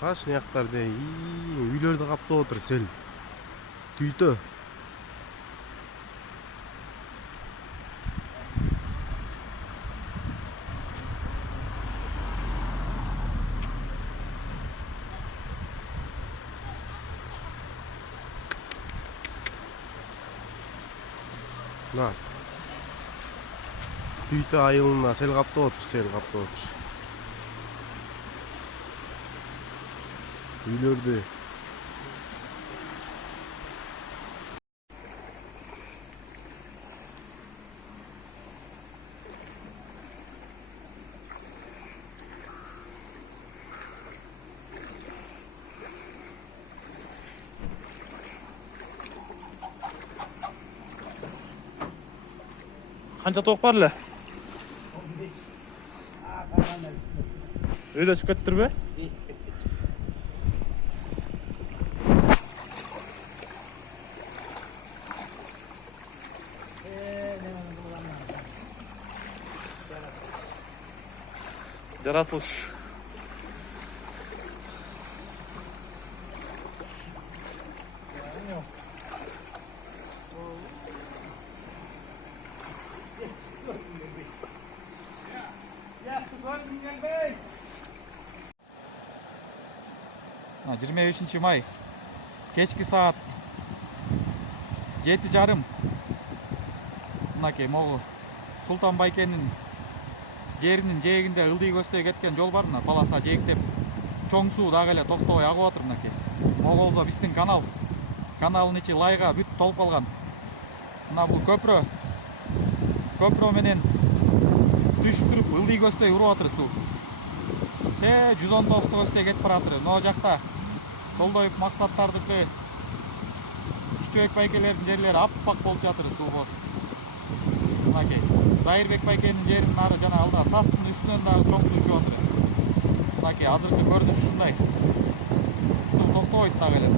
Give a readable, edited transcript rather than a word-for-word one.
Кашын яктарда үйлөрдү каптап отур сел. Түйтө. Мына. Түйтө айылына сел каптап отур, сел каптап отур. Үйлөрдү Қанша тоқ бар эле? Өйлөшүп кетиптир бе? Жаратылыш. Жыйырма 25 май кечки саат 7:30. Мынакей могу Султан Байкенин жеринин жээгинде ылдый көздөй кеткен жол бар, мына полоса жээктеп. Чоң суу дагы эле токтобой агып атыр мынакей. Могу болсо биздин каналдын ичи лайга бүт толуп калган. Мына бул көпрө менен түшүп туруп ылдый көздөй уруп атыр суу. 119 көздөй кетип баратыр. Могу жакта Толдоев максаттардыкы Күчөбек байкелердин жерлери аппак болуп жатыр суу басып. Мынакей Зайырбек байкенин жеринин ары жана алдыга Састын үстүнөн дагы чоң суу чыгып атыр. Мынакей азыркы көрүнүш ушундай. Суу токтобойт дагы эле.